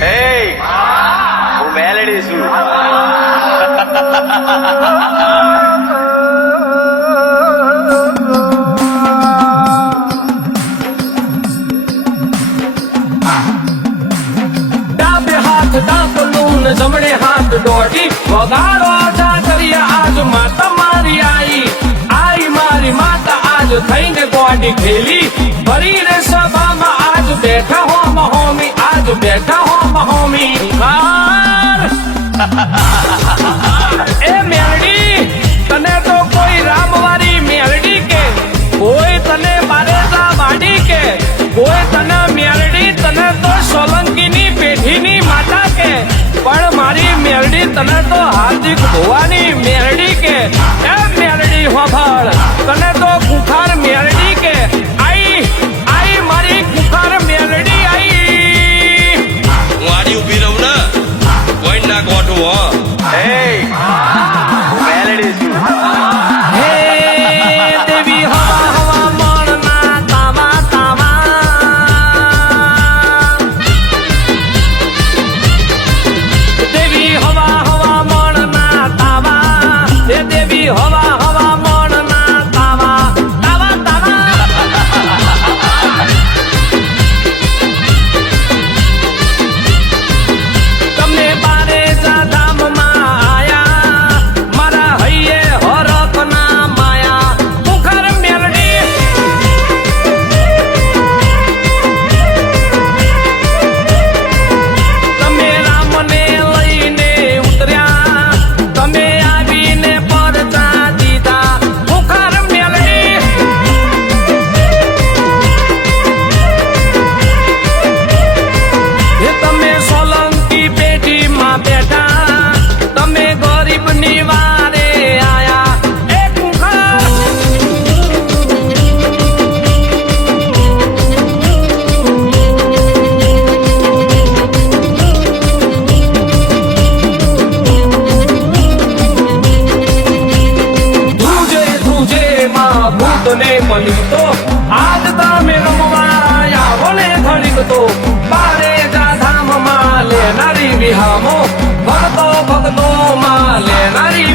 એ હું મેલડી છું. ડાબે હાથ ડાકલું ને જમણે હાથ દોઢી વગાડો જાગરિયા આજ માતા મારી આઈ મારી માતા આજ થઈને ગોડી ખેલી ભરી રે સભામાં આજ બેઠા હો મહોમી આજ બેઠા હો મહોમી એ મેલડી તને તો કોઈ રામવારી મેલડી કે કોઈ તને બારેજા વાડી કે કોઈ તને મેલડી તને તો સોલંકીની પેઢીની માતા કે પણ મારી મેલડી તને તો હાર્દિક ભુવાની મેલડી કે એ મેલડી હોભળ તને તો કુખાર મેલડી કે આઈ મારી કુખાર મેલડી આઈ હું આડી ઉભી રહું ને કોઈ ના ગોઠવું હો. એ હું મેલડી છું. હે દેવી હવા હવા મણના તાવા તાવા દેવી હવા હવા મણના તાવા હે દેવી હવા હવા મણના તાવા તાવા તાવા તમે બારે ધામમાં આયા મારા હૈયે હરખના માયા મુખર મેલડી તમે રામને લઈને ઉતર્યા તમે આવીને પરચા દીધા મુખર મેલડી હે તમે સોલંકી પેઢીમાં બેઠા તમે ગરીબની વારે આયા એક મુખર તુજે માં ભૂતને પલિતો આજ તમે રમવા આવો ને ઘડીક તો બારે જા ધામમાં લેનારી વિહામો ભક્તો માં લેનારી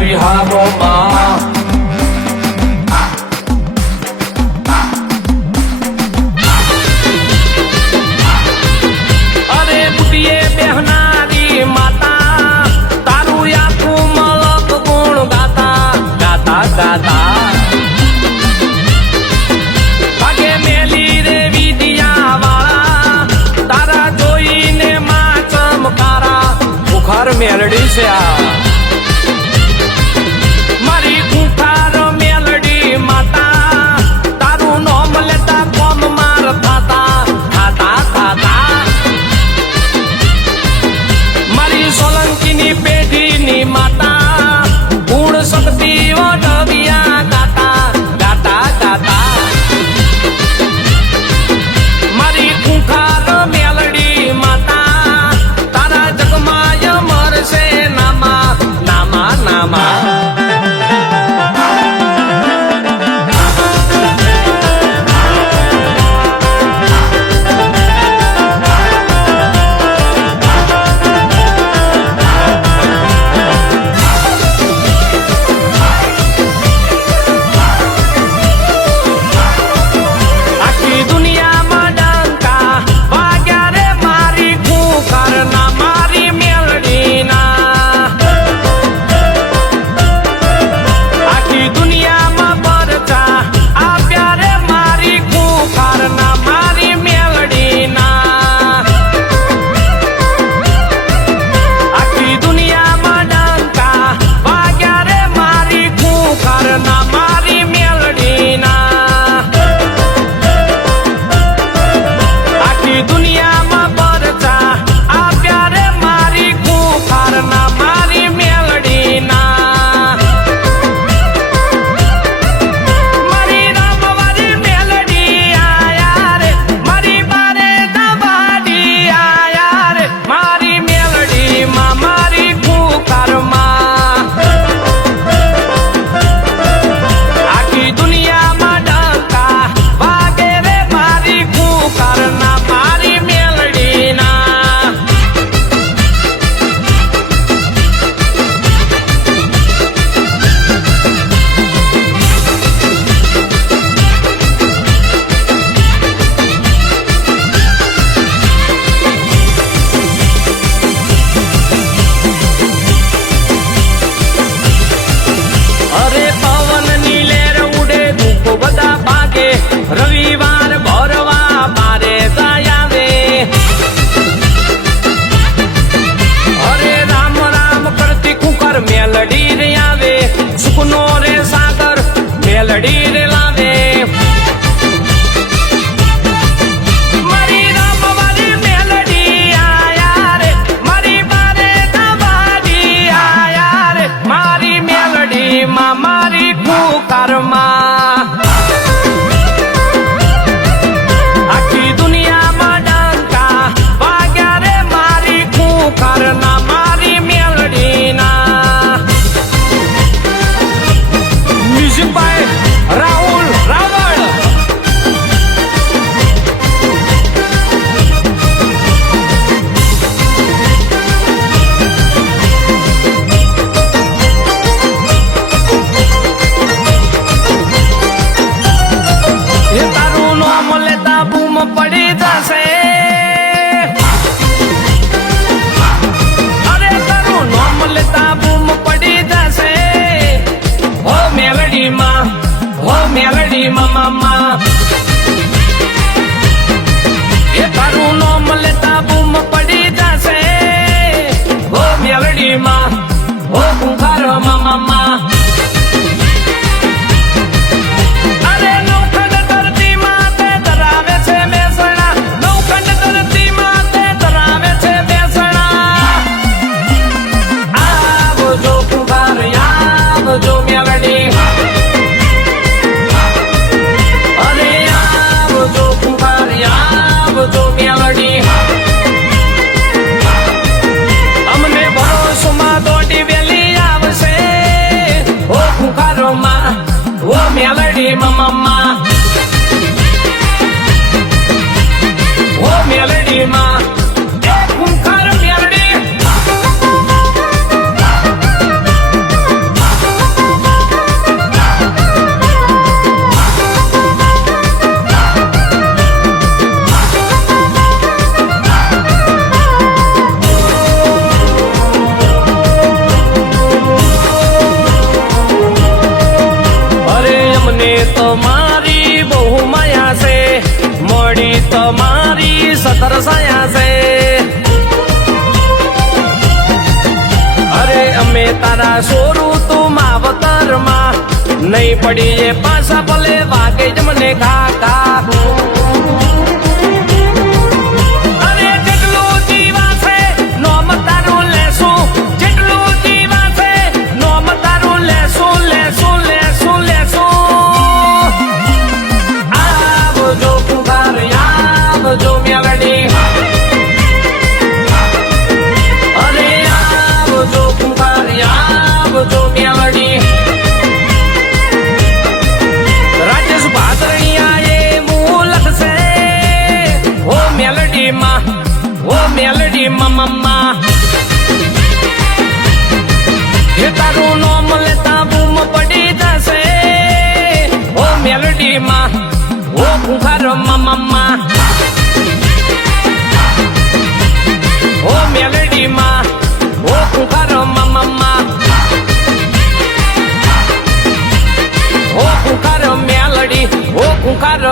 વિહામો માં અરે બુટીએ બેહનારી માતા તારું આખું મલક ગુણ ગાતા ગાતા ગાતા ભાગે મેલી રે વિદ્યા વાળા તારા જોઈને માં ચમકારા બુખાર મેલડી છે આ વરસાયા છે. અરે અમે તારા સોરું તું માવતરમાં નહીં પડીએ પાછા ભલે વાગે જ મને કાકા. અરે જેટલું જીવાશે નોમ તારું લેશું, જેટલું જીવાશે નોમ તારું લેશું લેશું લેશું લેશું. આવજો કુંભાર આવજો મેલડી, અરે આવજો કુંભાર આવજો મેલડી. રાજેશ ભાદરણિયા એ મૂલક છે ઓ મેલડી માં, ઓ મેલડી મમ્મા. એ તારું નામ લેતા બૂમ પડી જશે ઓ મેલડી માં, ઓ કુંભાર મમ્મા. ઓ મેલડી માં, ઓ કુંભાર મમ્મા. ઓ કુંભાર મેલડી, ઓ કુંભાર